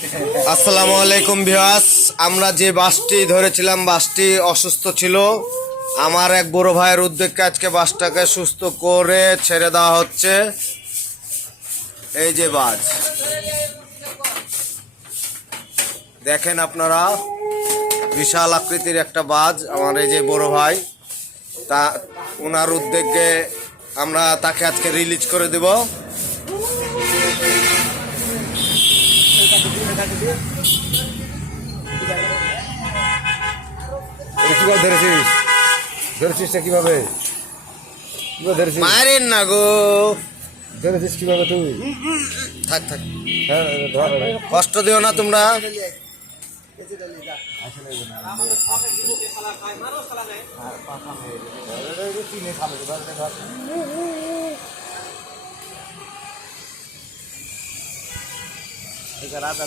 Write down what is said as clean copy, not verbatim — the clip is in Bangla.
আসসালামু আলাইকুম ভিউয়ার্স, আমরা যে বাসটি ধরেছিলাম বাসটি অসুস্থ ছিল। আমার এক বড় ভাইয়ের উদ্যোগে আজকে বাসটাকে সুস্থ করে ছেড়ে দেওয়া হচ্ছে। এই যে বাস দেখেন আপনারা, বিশাল আকৃতির একটা বাস। আমার এই যে বড় ভাই, তা ওনার উদ্যোগে আমরা তাকে আজকে রিলিজ করে দেব। কিভাবে ধরেছিস? ধরেছিসটা কিভাবে? ধরেছিস? মারেন না গো, ধরেছিস কিভাবে তুই? থাক থাক, হ্যাঁ, ধর। কষ্ট দিও না তোমরা। রাত